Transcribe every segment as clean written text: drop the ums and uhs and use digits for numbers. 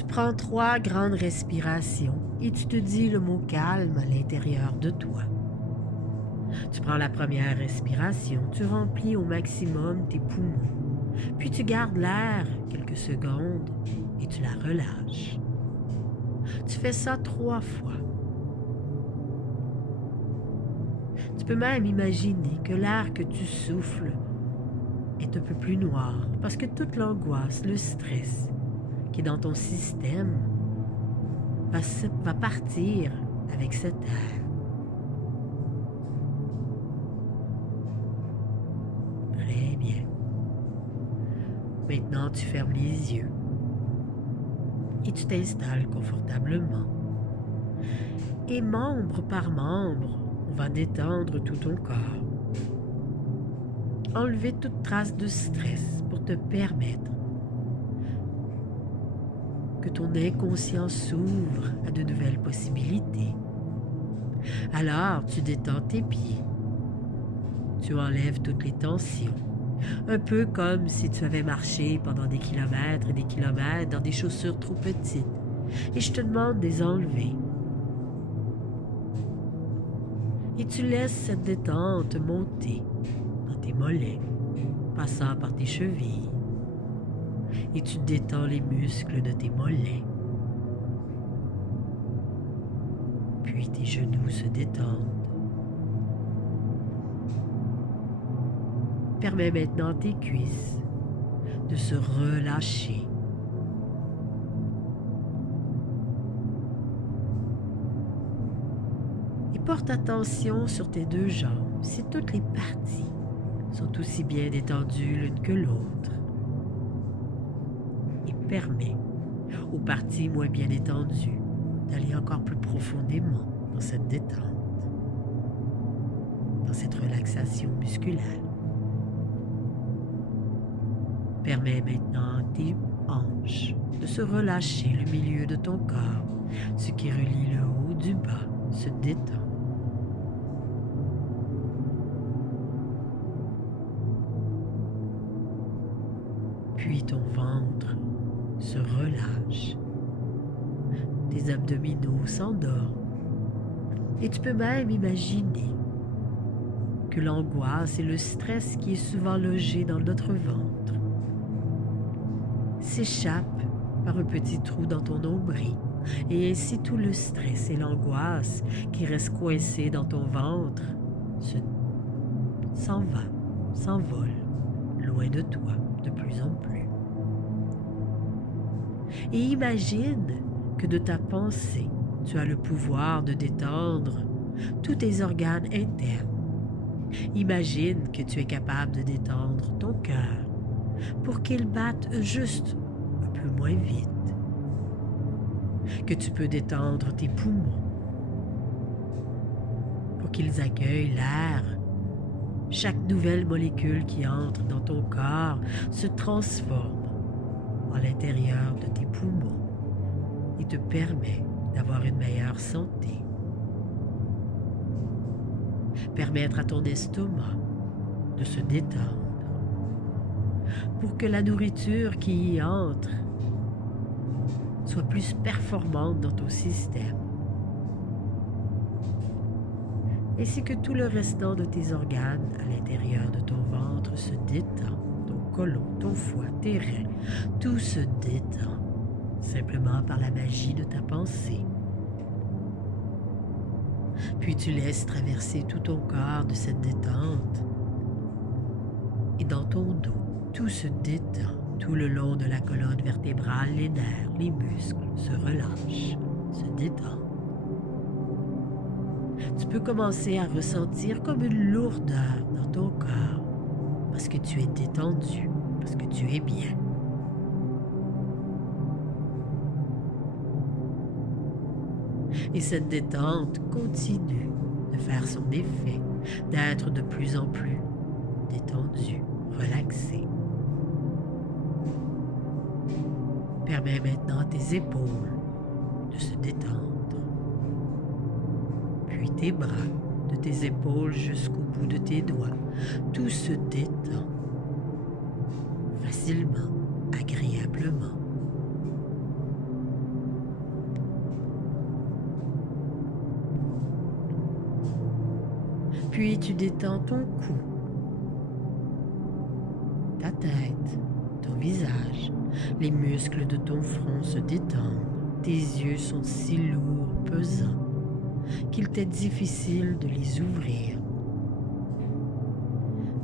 Tu prends 3 grandes respirations et tu te dis le mot calme à l'intérieur de toi. Tu prends la première respiration, tu remplis au maximum tes poumons, puis tu gardes l'air quelques secondes et tu la relâches. Tu fais ça 3 fois. Tu peux même imaginer que l'air que tu souffles est un peu plus noir parce que toute l'angoisse, le stress qui est dans ton système va partir avec cet air. Très bien. Maintenant, tu fermes les yeux et tu t'installes confortablement. Et membre par membre, on va détendre tout ton corps. Enlever toute trace de stress pour te permettre que ton inconscient s'ouvre à de nouvelles possibilités. Alors, tu détends tes pieds. Tu enlèves toutes les tensions. Un peu comme si tu avais marché pendant des kilomètres et des kilomètres dans des chaussures trop petites. Et je te demande de les enlever. Et tu laisses cette détente monter dans tes mollets, passant par tes chevilles. Et tu détends les muscles de tes mollets. Puis tes genoux se détendent. Permets maintenant à tes cuisses de se relâcher. Et porte attention sur tes 2 jambes si toutes les parties sont aussi bien détendues l'une que l'autre. Et permets aux parties moins bien détendues d'aller encore plus profondément dans cette détente, dans cette relaxation musculaire. Permets maintenant à tes hanches de se relâcher le milieu de ton corps, ce qui relie le haut du bas se détend. Puis ton ventre se relâche. Tes abdominaux s'endorment. Et tu peux même imaginer que l'angoisse et le stress qui est souvent logé dans notre ventre s'échappent par un petit trou dans ton nombril. Et ainsi tout le stress et l'angoisse qui reste coincé dans ton ventre s'envole loin de toi de plus en plus. Et imagine que de ta pensée, tu as le pouvoir de détendre tous tes organes internes. Imagine que tu es capable de détendre ton cœur pour qu'il batte juste un peu moins vite. Que tu peux détendre tes poumons pour qu'ils accueillent l'air. Chaque nouvelle molécule qui entre dans ton corps se transforme à l'intérieur de tes poumons et te permet d'avoir une meilleure santé. Permettre à ton estomac de se détendre pour que la nourriture qui y entre soit plus performante dans ton système, ainsi que tout le restant de tes organes à l'intérieur de ton ventre se détend, ton côlon, ton foie, tes reins, tout se détend simplement par la magie de ta pensée. Puis tu laisses traverser tout ton corps de cette détente et dans ton dos, tout se détend. Tout le long de la colonne vertébrale, les nerfs, les muscles se relâchent, se détendent. Tu peux commencer à ressentir comme une lourdeur dans ton corps parce que tu es détendu, parce que tu es bien. Et cette détente continue de faire son effet, d'être de plus en plus détendu, relaxé. Permets maintenant à tes épaules de se détendre, puis tes bras, de tes épaules jusqu'au bout de tes doigts. Tout se détend facilement, agréablement. Puis tu détends ton cou, ta tête, ton visage. Les muscles de ton front se détendent. Tes yeux sont si lourds, pesants, qu'il t'est difficile de les ouvrir.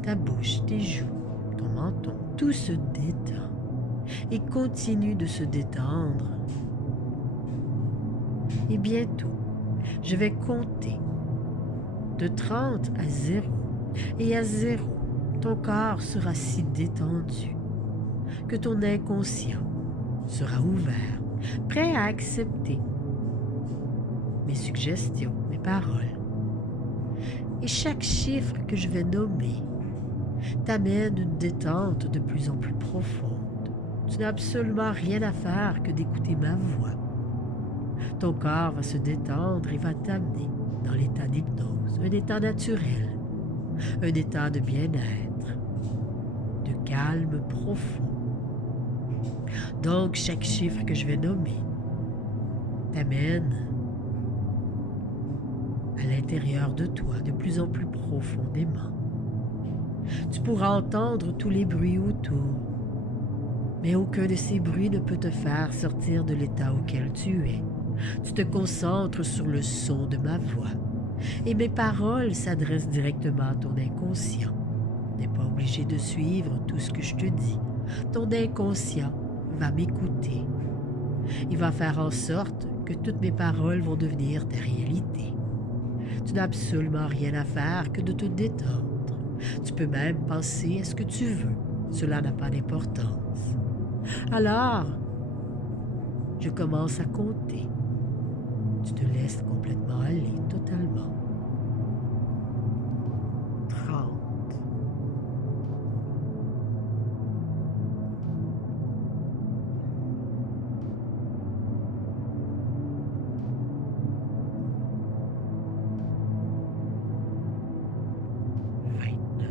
Ta bouche, tes joues, ton menton, tout se détend et continue de se détendre. Et bientôt, je vais compter de 30 à 0. Et à 0, ton corps sera si détendu que ton inconscient sera ouvert, prêt à accepter mes suggestions, mes paroles. Et chaque chiffre que je vais nommer t'amène une détente de plus en plus profonde. Tu n'as absolument rien à faire que d'écouter ma voix. Ton corps va se détendre et va t'amener dans l'état d'hypnose, un état naturel, un état de bien-être, de calme profond. Donc, chaque chiffre que je vais nommer t'amène à l'intérieur de toi, de plus en plus profondément. Tu pourras entendre tous les bruits autour, mais aucun de ces bruits ne peut te faire sortir de l'état auquel tu es. Tu te concentres sur le son de ma voix, et mes paroles s'adressent directement à ton inconscient. Tu n'es pas obligé de suivre tout ce que je te dis. Ton inconscient va m'écouter. Il va faire en sorte que toutes mes paroles vont devenir ta réalité. Tu n'as absolument rien à faire que de te détendre. Tu peux même penser à ce que tu veux. Cela n'a pas d'importance. Alors, je commence à compter. Tu te laisses complètement aller, totalement. 30. 29.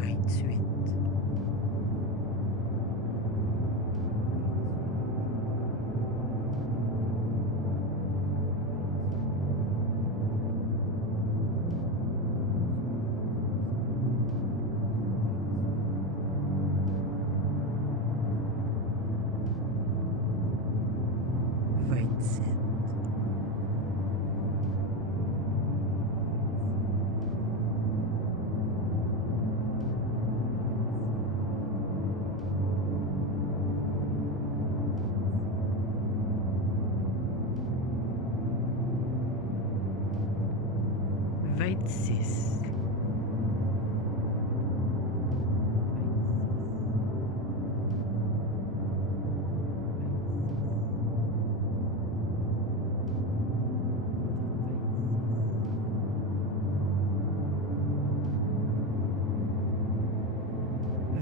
28. 27. 26.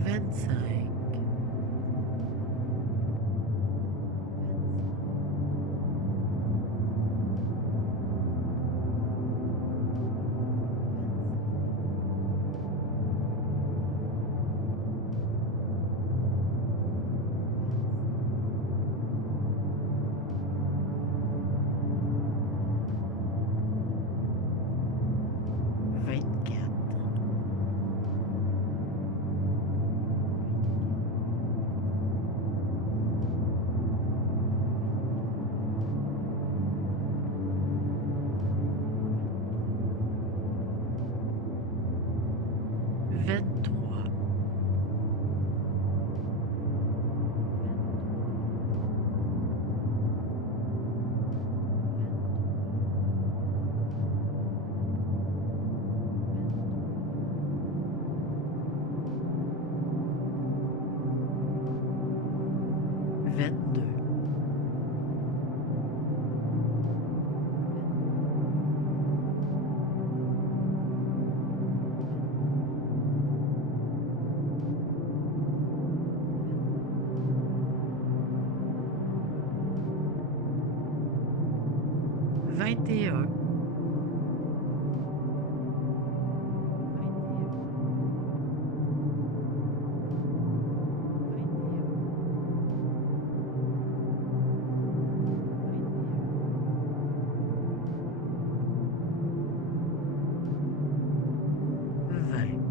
25. 24. 21. Vingt.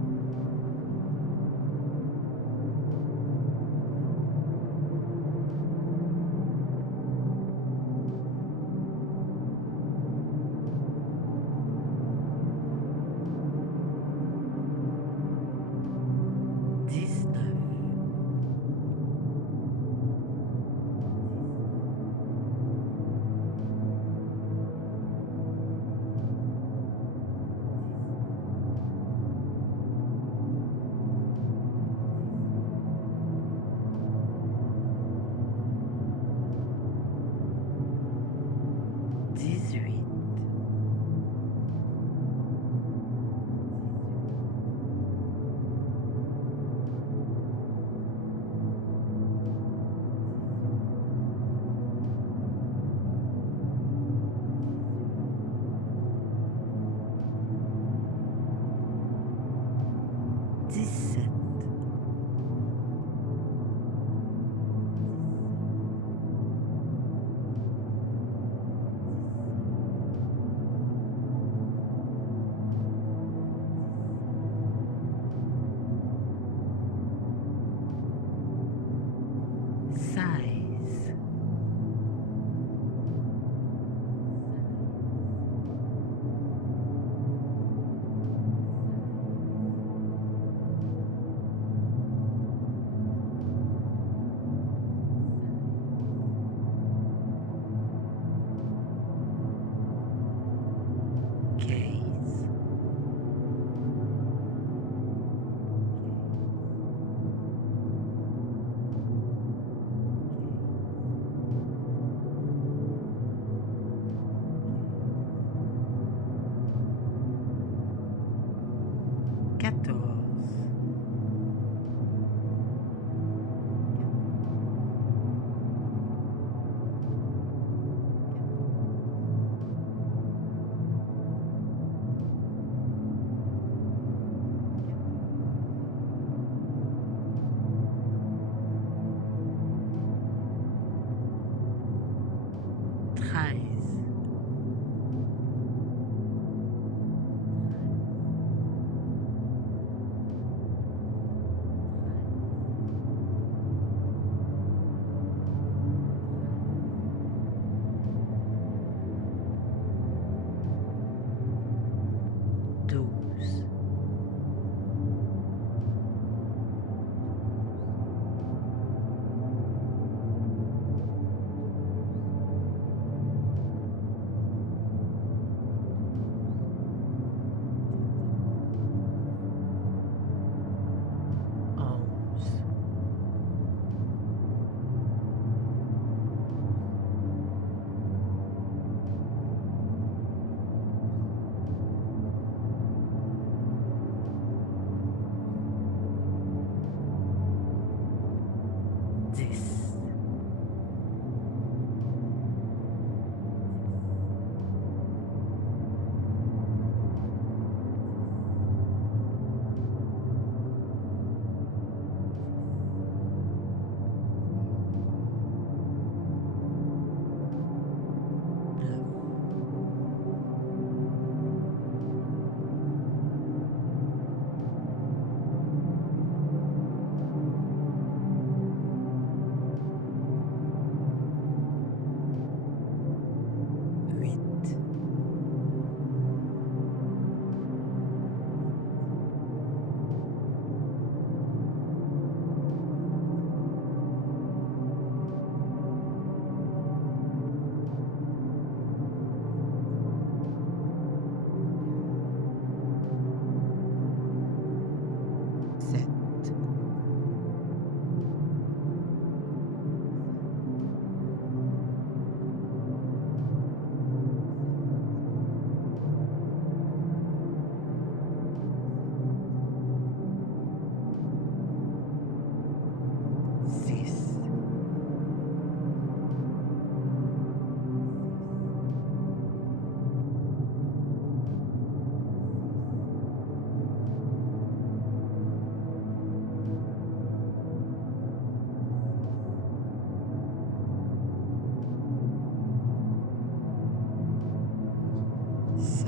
5,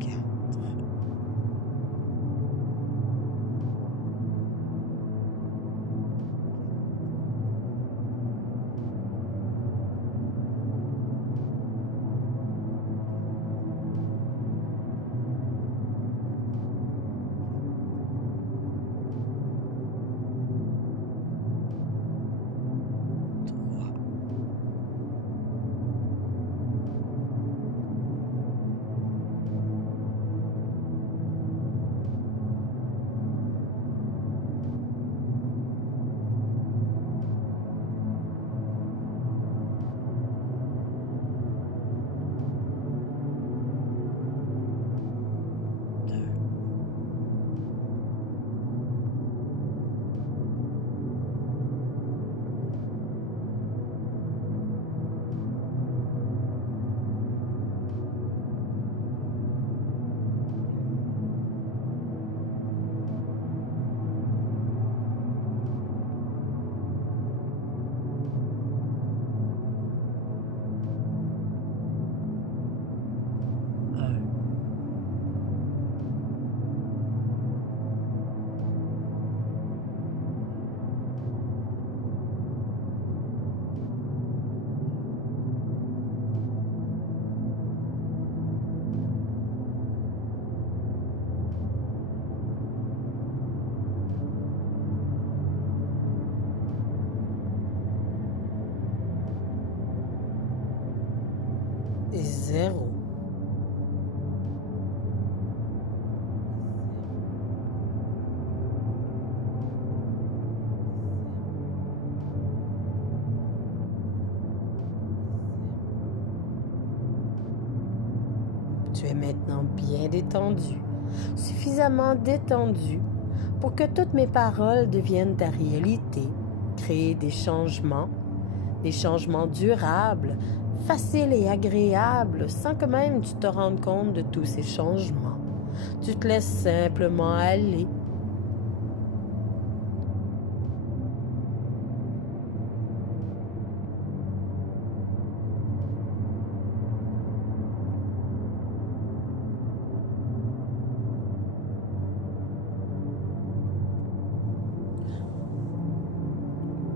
4, 3, 2, 1. Et 0. Tu es maintenant bien détendu, suffisamment détendu pour que toutes mes paroles deviennent ta réalité, créer des changements durables, faciles et agréables, sans que même tu te rendes compte de tous ces changements. Tu te laisses simplement aller.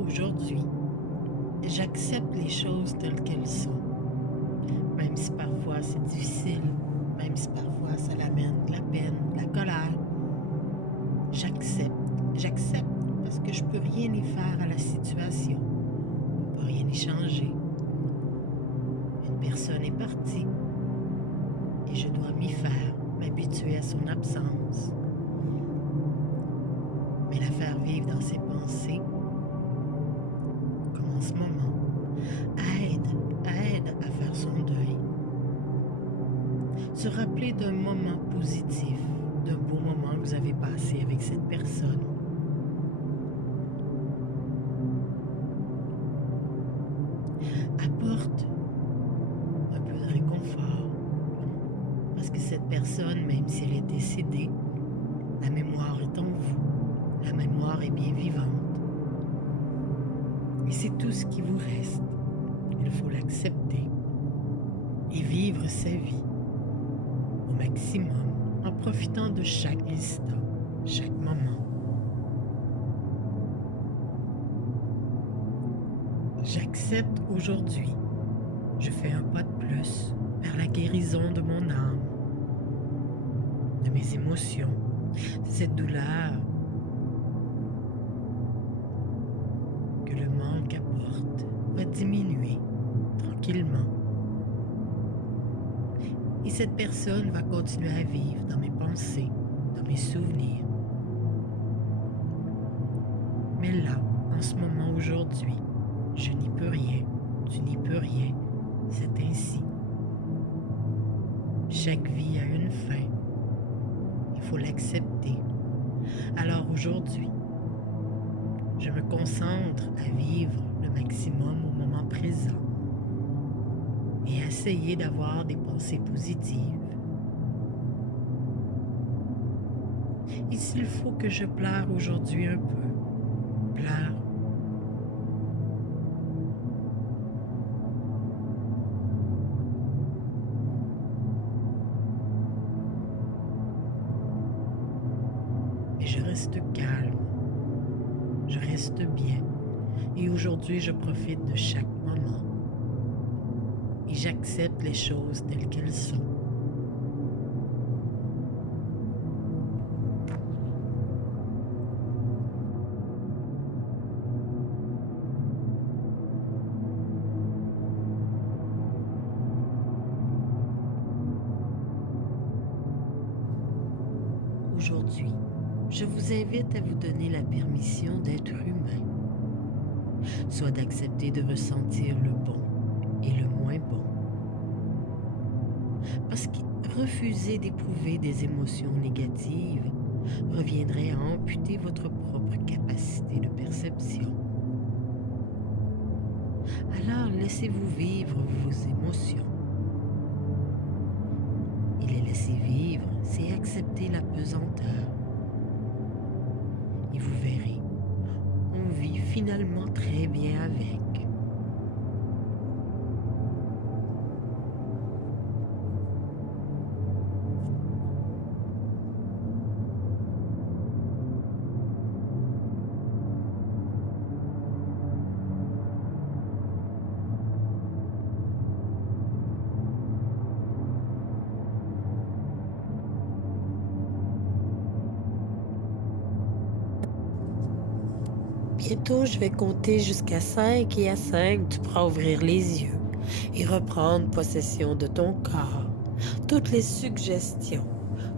Aujourd'hui, j'accepte les choses telles qu'elles sont, même si parfois c'est difficile, même si parfois ça l'amène de la peine, de la colère. J'accepte parce que je peux rien y faire à la situation, je peux rien y changer. Une personne est partie et je dois m'y faire, m'habituer à son absence. Mais la faire vivre dans ses pensées, comme en ce moment, aide à faire son deuil. Se rappeler d'un moment positif, d'un beau moment que vous avez passé avec cette personne. Apporte un peu de réconfort, parce que cette personne, même si elle est décédée, la mémoire est en vous, la mémoire est bien vivante. Et c'est tout ce qui vous reste. Il faut l'accepter et vivre sa vie au maximum en profitant de chaque instant, chaque moment. J'accepte aujourd'hui. Je fais un pas de plus vers la guérison de mon âme, de mes émotions. Cette douleur que le manque apporte va diminuer tranquillement. Et cette personne va continuer à vivre dans mes pensées, dans mes souvenirs. Mais là, en ce moment, aujourd'hui, je n'y peux rien, tu n'y peux rien, c'est ainsi. Chaque vie a une fin, il faut l'accepter. Alors aujourd'hui, je me concentre à vivre le maximum au moment présent et à essayer d'avoir des pensées positives. Et s'il faut que je pleure aujourd'hui un peu, pleure. Mais je reste calme, je reste bien. Et aujourd'hui, je profite de chaque moment. Et j'accepte les choses telles qu'elles sont. Aujourd'hui, je vous invite à vous donner la permission d'être humain, soit d'accepter de ressentir le bon et le moins bon. Parce que refuser d'éprouver des émotions négatives reviendrait à amputer votre propre capacité de perception. Alors laissez-vous vivre vos émotions. Et les laisser vivre, c'est accepter la pesanteur. Et vous verrez, on vit finalement très bien avec. Bientôt, je vais compter jusqu'à 5 et à 5, tu pourras ouvrir les yeux et reprendre possession de ton corps. Toutes les suggestions,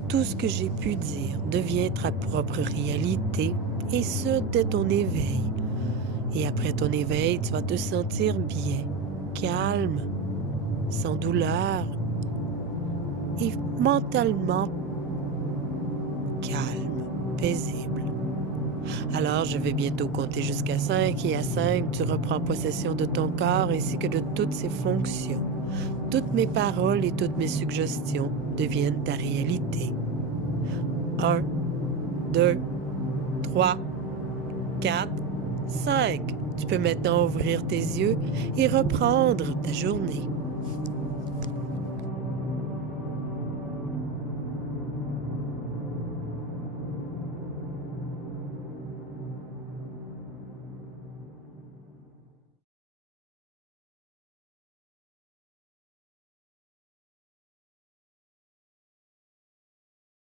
tout ce que j'ai pu dire devient ta propre réalité et ce, dès ton éveil. Et après ton éveil, tu vas te sentir bien, calme, sans douleur et mentalement calme, paisible. Alors, je vais bientôt compter jusqu'à 5 et à 5, tu reprends possession de ton corps ainsi que de toutes ses fonctions. Toutes mes paroles et toutes mes suggestions deviennent ta réalité. 1, 2, 3, 4, 5. Tu peux maintenant ouvrir tes yeux et reprendre ta journée.